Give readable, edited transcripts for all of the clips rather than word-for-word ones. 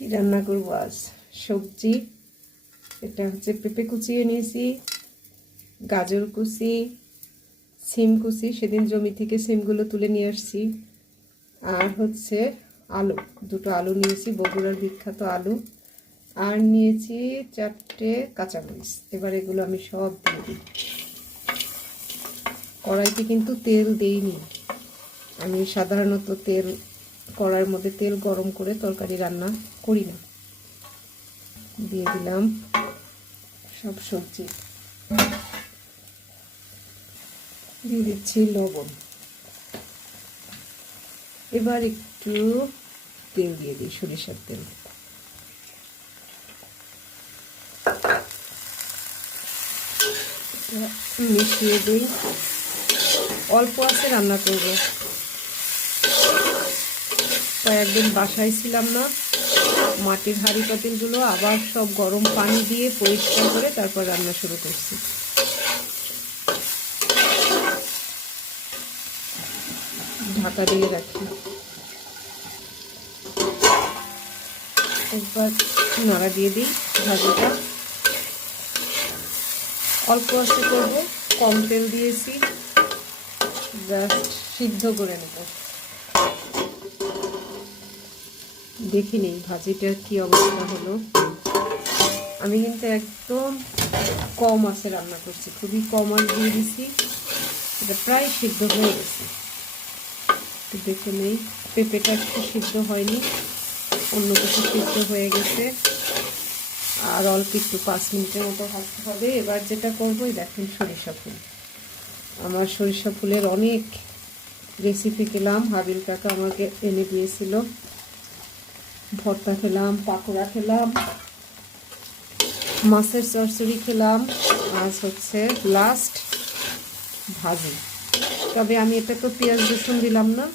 কি রান্না করবো আজ? সবজি, এটা হচ্ছে পেঁপে কুচিয়ে নিয়েছি, গাজর কুচি, সিম কুচি, সেদিন জমি থেকে সিমগুলো তুলে নিয়ে আসছি, আর হচ্ছে আলু, দুটো আলু নিয়েছি, বগুড়ার বিখ্যাত আলু, আর নিয়েছি 4টে কাঁচামরিচ। এবার এগুলো আমি সব দিয়ে দিই। কড়াইতে কিন্তু তেল দেইনি, আমি সাধারণত তেল কড়াইয়ের মধ্যে তেল গরম করে তরকারি রান্না করি না। দিয়ে দিলাম সব সবজি, দিয়ে দিচ্ছি লবণ। এবার একটু তেল দিয়ে দিই, সরিষার তেল। মিশিয়ে দিই, অল্প আছে রান্না করব। কয়েকদিন বাসায় ছিলাম না, মাটির হাঁড়ি পাতিলগুলো আবার সব গরম পানি দিয়ে পরিষ্কার করে তারপর রান্না শুরু করছি। ঢাকা দিয়ে রাখি, একবার নাড়া দিয়ে দিই। ভাজিটা অল্প আঁচে করব, কম তেল দিয়েছি, জাস্ট সিদ্ধ করে নেব। দেখি নেই ভাজিটার কি অবস্থা হলো। আমি কিন্তু একদম কম আঁচে রান্না করছি, খুবই কম আঁচ দিয়ে দিছি, এটা প্রায় সিদ্ধ হয়ে গেছে। একটু দেখে নেই, পেঁপেটা একটু সিদ্ধ হয়নি, অন্য কিছু সিদ্ধ হয়ে গেছে, আর অল্প একটু 5 মিনিটের মতো ভাজতে হবে। এবার যেটা করবো, দেখেন সরিষা ফুল, আমার সরিষা ফুলের অনেক রেসিপি খেলাম, হাবিল কাকা আমাকে এনে দিয়েছিল। ভর্তা খেলাম, পাকোড়া খেলাম, মাছের চচ্চড়ি খেলাম, আজ হচ্ছে লাস্ট ভাজি। তবে আমি এটা তো পেঁয়াজ রসুন দিলাম না,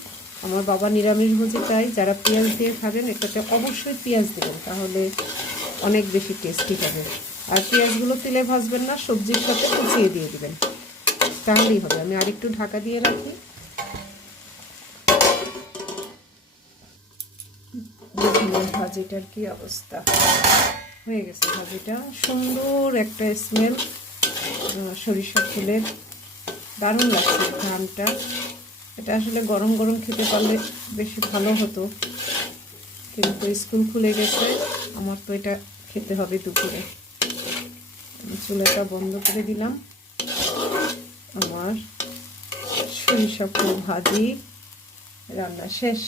আমার বাবা নিরামিষভোজী, তাই যারা পেঁয়াজ দিয়ে খাবেন এটাতে অবশ্যই পেঁয়াজ দেবেন, তাহলে অনেক বেশি টেস্টি হবে। আর পেঁয়াজগুলো তেলে ভাজবেন না, সবজির সাথে কুচিয়ে দিয়ে দিবেন, তাহলেই হবে। আমি আরেকটু ঢাকা দিয়ে রাখি। দেখুন ভাজিটার কি অবস্থা হয়ে গেছে। ভাজিটা সুন্দর একটা স্মেল, সরিষা ফুলের, দারুণ লাগছে ঘ্রাণটা। এটা আসলে গরম গরম খেতে পারলে বেশি ভালো হতো, কিন্তু স্কুল খুলে গেছে, আমার তো এটা খেতে হবে দুপুরে। আমি চুলাটা বন্ধ করে দিলাম। আমার সরিষা ফুল ভাজি রান্না শেষ।